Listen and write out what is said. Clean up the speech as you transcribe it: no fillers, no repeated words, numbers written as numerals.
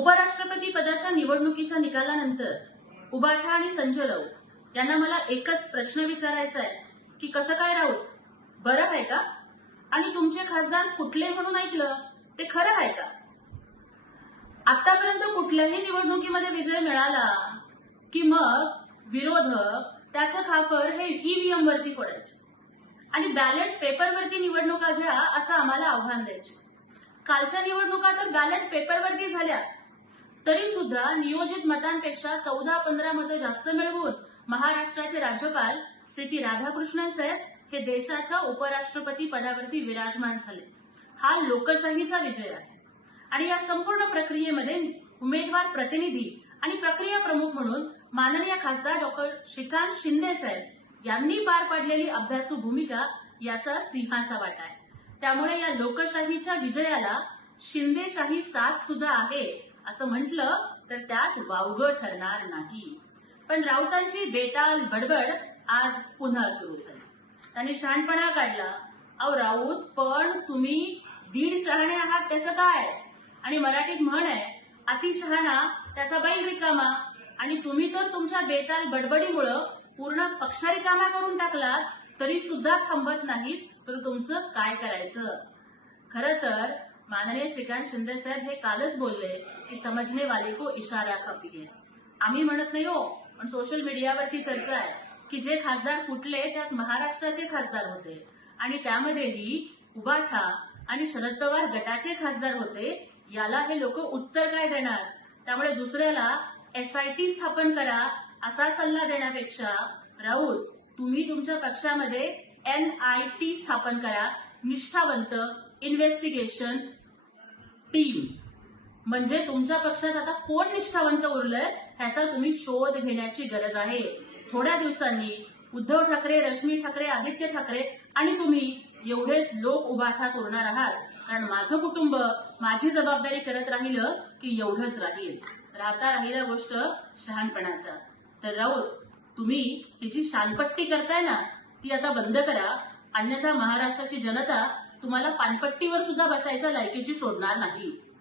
उपराष्ट्रपती पदाच्या निवडणुकीच्या निकालानंतर उबाठा आणि संजय राऊत यांना मला एकच प्रश्न विचारायचा आहे की कसं काय राऊत, बरं आहे का? आणि तुमचे खासदार फुटले म्हणून ऐकलं, ते खरं आहे का? आतापर्यंत कुठल्याही निवडणुकीमध्ये विजय मिळाला की मग विरोधक त्याचं खापर हे ईव्हीएम वरती फोडायचे आणि बॅलेट पेपरवरती निवडणुका घ्या असं आम्हाला आव्हान द्यायचे. कालच्या निवडणुका तर बॅलेट पेपरवरती झाल्या तरी सुद्धा नियोजित मतांपेक्षा 14-15 मतं जास्त मिळवून महाराष्ट्राचे राज्यपाल सी.पी. राधाकृष्णन साहेब हे देशाच्या उपराष्ट्रपती पदावरती विराजमान झाले. हा लोकशाहीचा विजय आहे आणि या संपूर्ण प्रक्रियेमध्ये उमेदवार प्रतिनिधी आणि प्रक्रिया प्रमुख म्हणून माननीय खासदार डॉक्टर श्रीकांत शिंदे साहेब यांनी पार पाडलेली अभ्यासू भूमिका याचा सिंहाचा वाटा आहे. त्यामुळे या लोकशाहीच्या विजयाला शिंदेशाही साथ सुद्धा आहे असं म्हटलं तर त्यात वावगं ठरणार नाही. पण राऊतांची बेताल बडबड आज पुन्हा सुरू झाली. त्यांनी शहाणपणा काढला. अहो राऊत, पण तुम्ही दीड शहाणे आहात त्याचं काय? आणि मराठीत म्हण आहे, अति शहाणा त्याचा बैल रिकामा. आणि तुम्ही तर तुमच्या बेताल बडबडीमुळं पूर्ण पक्ष रिकामा करून टाकला तरी सुद्धा थांबत नाहीत, तर तुमचं काय करायचं? खरं तर माननीय श्रीकांत शिंदे साहेब हे कालच बोलले की समझने वाले को इशारा काफी है. आम्ही म्हणत नाही हो, पण सोशल मीडियावरती चर्चा आहे की जे खासदार फुटले त्यात महाराष्ट्राचे खासदार होते आणि त्यामध्येही उबाठा आणि शरद पवार गटाचे खासदार होते. याला हे लोक उत्तर काय देणार? त्यामुळे दुसऱ्याला SIT स्थापन करा असा सल्ला देण्यापेक्षा राऊत, तुम्ही तुमच्या पक्षामध्ये NIT स्थापन करा, निष्ठावंत इन्व्हेस्टिगेशन टीम. म्हणजे तुमच्या पक्षात आता कोण निष्ठावंत उरलंय ह्याचा तुम्ही शोध घेण्याची गरज आहे. थोड्या दिवसांनी उद्धव ठाकरे, रश्मी ठाकरे, आदित्य ठाकरे आणि तुम्ही एवढेच लोक उभाठात उरणार आहात. कारण माझं कुटुंब माझी जबाबदारी करत राहिलं की एवढंच राहील. राहता राहिला गोष्ट शहाणपणाचा. तर राऊत, तुम्ही ही जी शानपट्टी करताय ना ती आता बंद करा, अन्यथा महाराष्ट्राची जनता तुम्हाला पानपट्टीवर सुद्धा बसायच्या लायकीची सोडणार नाही.